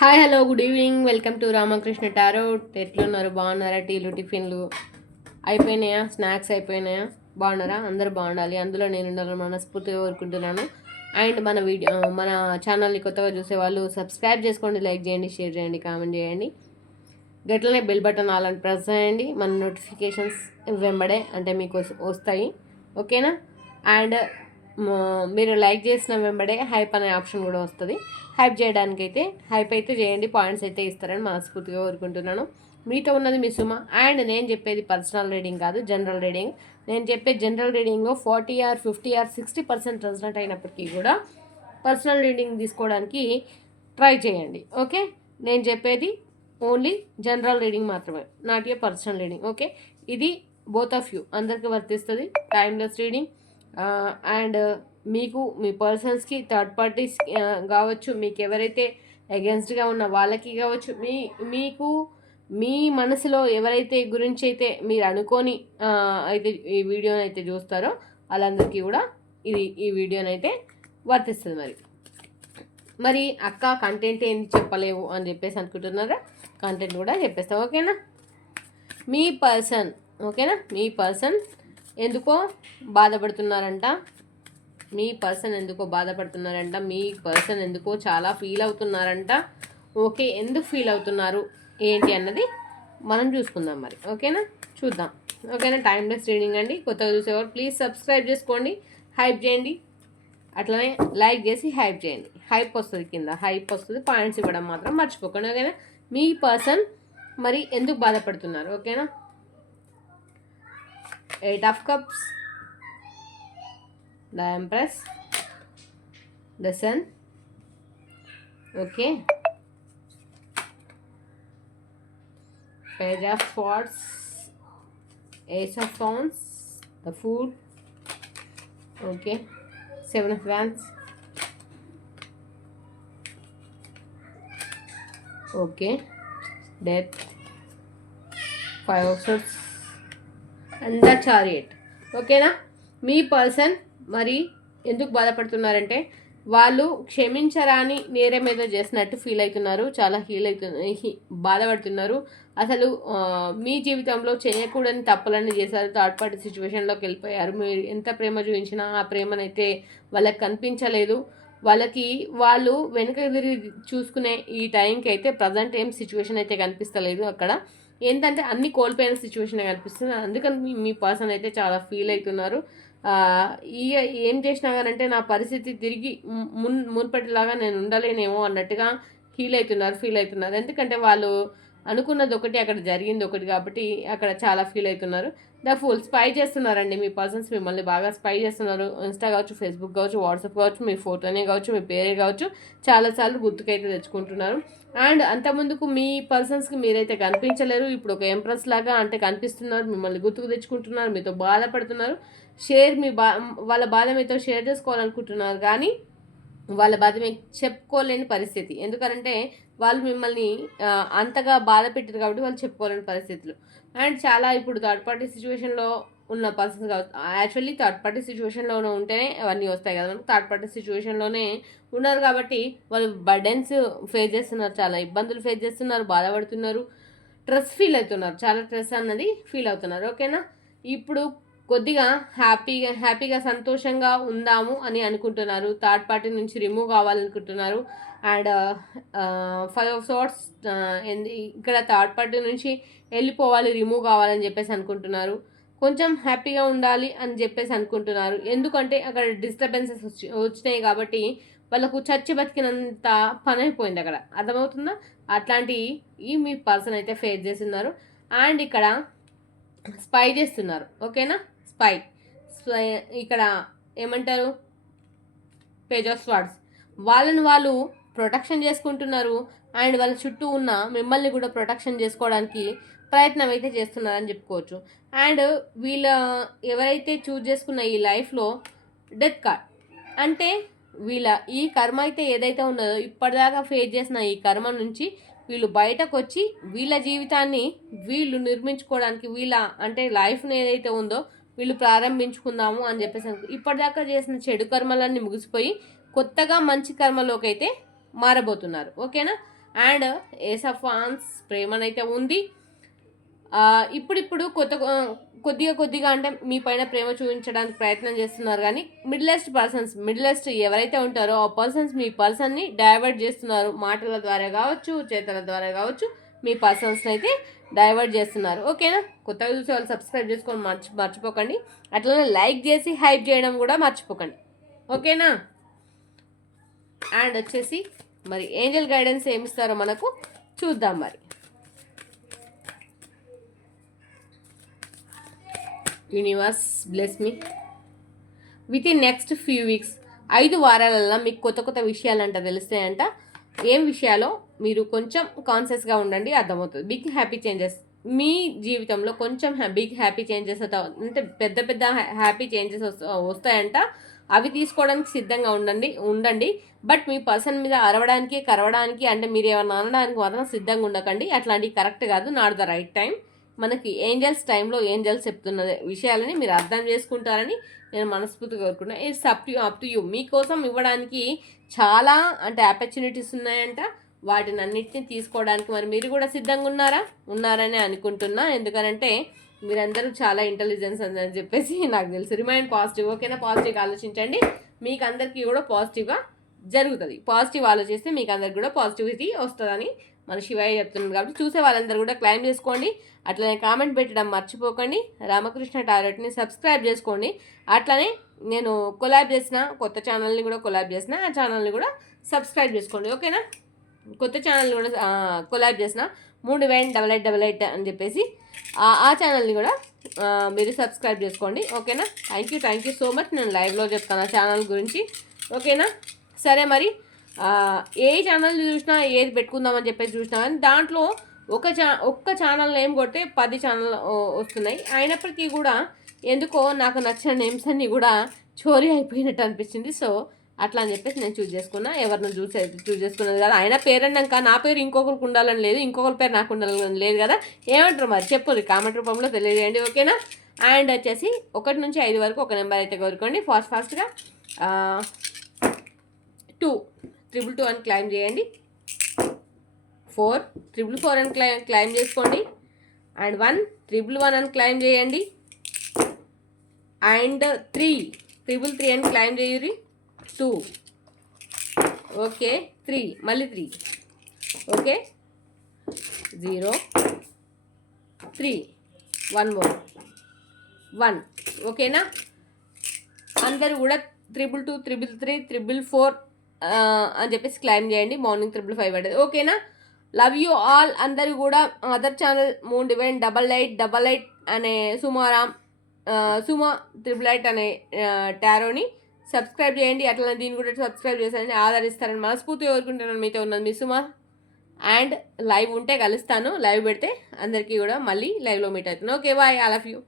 Hi hello good evening welcome to Ramakrishna tarot. ఎట్లున్నారు? బాగున్నారా? టీలు టిఫిన్లు అయిపోయినాయా? స్నాక్స్ అయిపోయినాయా? బాగున్నారా? అందరూ బాగుండాలి, అందులో నేను ఉండాలని మనస్ఫూర్తిగా కోరుకుంటున్నాను. అండ్ మన ఛానల్ని కొత్తగా చూసే వాళ్ళు సబ్స్క్రైబ్ చేసుకోండి, లైక్ చేయండి, షేర్ చేయండి, కామెంట్ చేయండి. గట్లనే బెల్ బటన్ అలాంటి ప్రెస్ చేయండి. మన నోటిఫికేషన్స్ వెంబడే అంటే మీకు వస్తాయి, ఓకేనా? అండ్ మీరు లైక్ చేసిన వెంబడే హైప్ అనే ఆప్షన్ కూడా వస్తుంది. హైప్ చేయడానికైతే హైప్ అయితే చేయండి, పాయింట్స్ అయితే ఇస్తారని మనస్ఫూర్తిగా కోరుకుంటున్నాను. మీతో ఉన్నది మీ సుమ. అండ్ నేను చెప్పేది పర్సనల్ రీడింగ్ కాదు, జనరల్ రీడింగ్. నేను చెప్పే జనరల్ రీడింగ్లో 40 ఆర్ 50 ఆర్ 60% రెజనెంట్ అయినప్పటికీ కూడా పర్సనల్ రీడింగ్ తీసుకోవడానికి ట్రై చేయండి, ఓకే? నేను చెప్పేది ఓన్లీ జనరల్ రీడింగ్ మాత్రమే, not a personal reading, okay? ఇది బోత్ ఆఫ్ యూ అందరికీ వర్తిస్తుంది. Timeless reading. అండ్ మీకు మీ పర్సన్స్కి థర్డ్ పార్టీస్ కావచ్చు, మీకు ఎవరైతే అగెన్స్ట్గా ఉన్న వాళ్ళకి కావచ్చు, మీకు మీ మనసులో ఎవరైతే గురించి అయితే మీరు అనుకొని అయితే ఈ వీడియోని అయితే చూస్తారో వాళ్ళందరికీ కూడా ఈ వీడియోని అయితే వర్తిస్తుంది. మరి అక్క కంటెంట్ ఏంటి చెప్పలేవు అని చెప్పేసి అనుకుంటున్నారా? కంటెంట్ కూడా చెప్పేస్తాం, ఓకేనా? మీ పర్సన్, ఓకేనా? మీ పర్సన్ ఎందుకో బాధపడుతున్నారంట. మీ పర్సన్ ఎందుకో బాధపడుతున్నారంట. మీ పర్సన్ ఎందుకో చాలా ఫీల్ అవుతున్నారంట. ఓకే, ఎందుకు ఫీల్ అవుతున్నారు ఏంటి అన్నది మనం చూసుకుందాం మరి, ఓకేనా? చూద్దాం, ఓకేనా? టైమ్లెస్ రీడింగ్ అండి. కొత్తగా చూసేవారు ప్లీజ్ సబ్స్క్రైబ్ చేసుకోండి, హైప్ చేయండి, అట్లనే లైక్ చేసి హైప్ చేయండి. హైప్ వస్తుంది, కింద హైప్ వస్తుంది, పాయింట్స్ ఇవ్వడం మాత్రం మర్చిపోకండి, ఓకేనా? మీ పర్సన్ మరి ఎందుకు బాధపడుతున్నారు, ఓకేనా? 8 of Cups, the Empress, the Sun, okay, Page of Swords, Ace of Wands, the Fool, okay, 7 of Wands, okay, Death, 5 of Swords, and the chariot, ఓకేనా? మీ పర్సన్ మరి ఎందుకు బాధపడుతున్నారంటే వాళ్ళు క్షమించరాని నేరం ఏదో చేసినట్టు ఫీల్ అవుతున్నారు, చాలా బాధపడుతున్నారు. అసలు మీ జీవితంలో చేయకూడని తప్పులన్నీ చేశారు, థర్డ్ పార్టీ సిచ్యువేషన్లోకి వెళ్ళిపోయారు. మీరు ఎంత ప్రేమ చూపించినా ఆ ప్రేమనైతే వాళ్ళకి కనిపించలేదు. వాళ్ళు వెనుక తిరిగి చూసుకునే ఈ టైంకి అయితే ప్రజెంట్ ఏం సిచ్యువేషన్ అయితే కనిపిస్తలేదు. అక్కడ ఏంటంటే అన్ని కోల్పోయిన సిచ్యువేషన్ కనిపిస్తుంది. అందుకని మీ పర్సన్ అయితే చాలా ఫీల్ అవుతున్నారు. ఈ ఏం చేసినా కానంటే నా పరిస్థితి తిరిగి మున్పటిలాగా నేను ఉండలేనేమో అన్నట్టుగా ఫీల్ అవుతున్నారు. ఎందుకంటే వాళ్ళు అనుకున్నది ఒకటి, అక్కడ జరిగింది ఒకటి, కాబట్టి అక్కడ చాలా ఫీల్ అవుతున్నారు. ద ఫుల్ స్పై చేస్తున్నారండి. మీ పర్సన్స్ మిమ్మల్ని బాగా స్పై చేస్తున్నారు. ఇన్స్టా కావచ్చు, ఫేస్బుక్ కావచ్చు, వాట్సాప్ కావచ్చు, మీ ఫోటోనే కావచ్చు, మీ పేరే కావచ్చు, చాలాసార్లు గుర్తుకైతే తెచ్చుకుంటున్నారు. అండ్ అంతకుముందుకు మీ పర్సన్స్కి మీరైతే కనిపించలేరు. ఇప్పుడు ఒక ఎంప్రెస్ లాగా అంటే కనిపిస్తున్నారు, మిమ్మల్ని గుర్తుకు తెచ్చుకుంటున్నారు, మీతో బాధపడుతున్నారు. వాళ్ళ బాధ మీతో షేర్ చేసుకోవాలనుకుంటున్నారు, కానీ వాళ్ళ బాధ మీకు చెప్పుకోలేని పరిస్థితి. ఎందుకంటే వాళ్ళు మిమ్మల్ని అంతగా బాధ పెట్టారు కాబట్టి వాళ్ళు చెప్పుకోలేని పరిస్థితులు. అండ్ చాలా ఇప్పుడు థర్డ్ పార్టీ సిచ్యువేషన్లో ఉన్న పర్సన్స్ కావచ్చు. యాక్చువల్లీ థర్డ్ పార్టీ సిచ్యువేషన్లో ఉంటేనే అవన్నీ వస్తాయి కదా. మనకు థర్డ్ పార్టీ సిచ్యువేషన్లోనే ఉన్నారు కాబట్టి వాళ్ళు బర్డెన్స్ ఫేస్ చేస్తున్నారు, చాలా ఇబ్బందులు ఫేస్ చేస్తున్నారు, బాధపడుతున్నారు, స్ట్రెస్ ఫీల్ అవుతున్నారు, చాలా స్ట్రెస్ అన్నది ఫీల్ అవుతున్నారు, ఓకేనా? ఇప్పుడు కొద్దిగా హ్యాపీగా సంతోషంగా ఉందాము అని అనుకుంటున్నారు. థర్డ్ పార్టీ నుంచి రిమూవ్ కావాలనుకుంటున్నారు. అండ్ 5 of Swords, ఇక్కడ థర్డ్ పార్టీ నుంచి వెళ్ళిపోవాలి, రిమూవ్ కావాలని చెప్పేసి అనుకుంటున్నారు. కొంచెం హ్యాపీగా ఉండాలి అని చెప్పేసి అనుకుంటున్నారు. ఎందుకంటే అక్కడ డిస్టర్బెన్సెస్ వచ్చినాయి కాబట్టి వాళ్ళకు చచ్చి బతికినంత పని అయిపోయింది అక్కడ, అర్థమవుతుందా? అట్లాంటి మీ పర్సన్ అయితే ఫేస్ చేస్తున్నారు. అండ్ ఇక్కడ స్పై చేస్తున్నారు, ఓకేనా? స్పై ఇక్కడ ఏమంటారు, పేజ్ ఆఫ్ స్వార్డ్స్. వాళ్ళని వాళ్ళు ప్రొటెక్షన్ చేసుకుంటున్నారు. అండ్ వాళ్ళ చుట్టూ ఉన్న మిమ్మల్ని కూడా ప్రొటెక్షన్ చేసుకోవడానికి ప్రయత్నం అయితే చేస్తున్నారని చెప్పుకోవచ్చు. అండ్ వీళ్ళ ఎవరైతే చూజ్ చేసుకున్న ఈ లైఫ్లో డెత్ కార్డ్ అంటే వీళ్ళ ఈ కర్మ అయితే ఏదైతే ఉన్నదో ఇప్పటిదాకా ఫేస్ చేసిన ఈ కర్మ నుంచి వీళ్ళు బయటకు వచ్చి వీళ్ళ జీవితాన్ని వీళ్ళు నిర్మించుకోవడానికి, వీళ్ళ అంటే లైఫ్ని ఏదైతే ఉందో వీళ్ళు ప్రారంభించుకుందాము అని చెప్పేసి ఇప్పటిదాకా చేసిన చెడు కర్మలన్నీ ముగిసిపోయి కొత్తగా మంచి కర్మలోకి అయితే మారబోతున్నారు, ఓకేనా? అండ్ ఏస్ ఆఫ్ వాన్స్ ప్రేమనైతే ఉంది. ఇప్పుడిప్పుడు కొద్దిగా అంటే మీ పైన ప్రేమ చూపించడానికి ప్రయత్నం చేస్తున్నారు, కానీ మిడిలెస్ట్ ఎవరైతే ఉంటారో ఆ పర్సన్స్ మీ పర్సన్ని డైవర్ట్ చేస్తున్నారు. మాటల ద్వారా కావచ్చు, చేతల ద్వారా కావచ్చు, మీ పర్సన్స్ని అయితే డైవర్ట్ చేస్తున్నారు. ఓకేనా? కొత్తగా చూసే వాళ్ళు సబ్స్క్రైబ్ చేసుకొని మర్చిపోకండి. అట్లనే లైక్ చేసి హైప్ చేయడం కూడా మర్చిపోకండి. ఓకేనా? అండ్ వచ్చేసి మరి ఏంజల్ గైడెన్స్ ఏమిస్తారో మనకు చూద్దాం. మరి universe bless me with in next few weeks, 5 వారాలలో మీకు కొత్త విషయాలంట తెలుస్తాయంట. ఏం విషయాలో మీరు కొంచెం కాన్షియస్గా ఉండండి, అర్థమవుతుంది. బిగ్ హ్యాపీ చేంజెస్ మీ జీవితంలో కొంచెం బిగ్ హ్యాపీ చేంజెస్ అంటే పెద్ద హ్యాపీ చేంజెస్ వస్తాయంట. అవి తీసుకోవడానికి సిద్ధంగా ఉండండి. బట్ మీ పర్సన్ మీద అరవడానికి కరవడానికి అంటే మీరు ఏమన్నా అనడానికి మాత్రం సిద్ధంగా ఉండకండి. అట్లాంటివి కరెక్ట్ కాదు, నాట్ ద రైట్ టైం. మనకి ఏంజల్స్ టైంలో ఏంజల్స్ చెప్తున్న విషయాలని మీరు అర్థం చేసుకుంటారని నేను మనస్ఫూర్తిగా కోరుకుంటున్నాను. It's up to you. మీకోసం ఇవ్వడానికి చాలా అంటే ఆపర్చునిటీస్ ఉన్నాయంట. వాటిని అన్నిటిని తీసుకోవడానికి మరి మీరు కూడా సిద్ధంగా ఉన్నారని అనుకుంటున్నా. ఎందుకనంటే మీరందరూ చాలా ఇంటెలిజెన్స్ అని చెప్పేసి నాకు తెలుసు. Remind positive. ఓకేనా? పాజిటివ్గా ఆలోచించండి, మీకు అందరికీ కూడా పాజిటివ్గా జరుగుతుంది. పాజిటివ్ ఆలోచిస్తే మీకు అందరికి కూడా పాజిటివిటీ వస్తుందని మన శివయ్య చెప్తున్నాడు. కాబట్టి చూసే వాళ్ళందరూ కూడా క్లైమ్ చేసుకోండి. అట్లనే కామెంట్ పెట్టడం మర్చిపోకండి. రామకృష్ణ టారెట్ని సబ్స్క్రైబ్ చేసుకోండి. అట్లనే నేను కొలాబ్ చేసిన కొత్త ఛానల్ని కూడా ఆ ఛానల్ని కూడా సబ్స్క్రైబ్ చేసుకోండి. ఓకేనా? కొత్త ఛానల్ని కూడా కొలాబ్ చేసిన 38888 అని చెప్పేసి ఆ ఛానల్ని కూడా మీరు సబ్స్క్రైబ్ చేసుకోండి. ఓకేనా? Thank you so much. నేను లైవ్లో చెప్తాను ఆ ఛానల్ గురించి. ఓకేనా? సరే, మరి ఏ ఛానల్ చూసినా ఏది పెట్టుకుందామని చెప్పేసి చూసినా కానీ దాంట్లో ఒక్క ఛానల్ నేమ్ కొడితే 10 ఛానల్ వస్తున్నాయి. అయినప్పటికీ కూడా ఎందుకో నాకు నచ్చిన నేమ్స్ అన్నీ కూడా చోరీ అయిపోయినట్టు అనిపించింది. సో అట్లా అని చెప్పేసి నేను చూస్ చేసుకున్నది కదా. ఆయన పేరు అన్నాక నా పేరు ఇంకొకరికి ఉండాలని లేదు, ఇంకొకరి పేరు నాకు ఉండాలని లేదు కదా. ఏమంటారు మరి చెప్పండి, కామెంట్ రూపంలో తెలియజేయండి. ఓకేనా? అండ్ వచ్చేసి 1 నుంచి 5 వరకు ఒక నెంబర్ అయితే కోరుకోండి. ఫాస్ట్గా 2 222 అని క్లైమ్ చేయండి. 4 444 అని క్లైమ్ చేసుకోండి. అండ్ 1 111 అని క్లైమ్ చేయండి. అండ్ 3 333 అని క్లైమ్ చేయండి. 2 ఓకే, 3 మళ్ళీ 3 ఓకే, 0 3 1 more 1. ఓకేనా? అందరూ కూడా 222 333 444 అని చెప్పేసి క్లైమ్ చేయండి. మార్నింగ్ 555 పడ్డది. ఓకేనా? Love you all. అందరూ కూడా అదర్ ఛానల్ మూన్ డివైన్ 8888 అనే సుమా 888 అనే టారోని సబ్స్క్రైబ్ చేయండి. అట్లా దీన్ని కూడా సబ్స్క్రైబ్ చేశారని ఆదరిస్తారని మనస్ఫూర్తిగా కోరుకుంటున్నాను. మీతో ఉన్నది మీ సుమా. అండ్ లైవ్ ఉంటే కలుస్తాను. లైవ్ పెడితే అందరికీ కూడా మళ్ళీ లైవ్లో మీట్ అవుతాను. Okay, bye. I love you.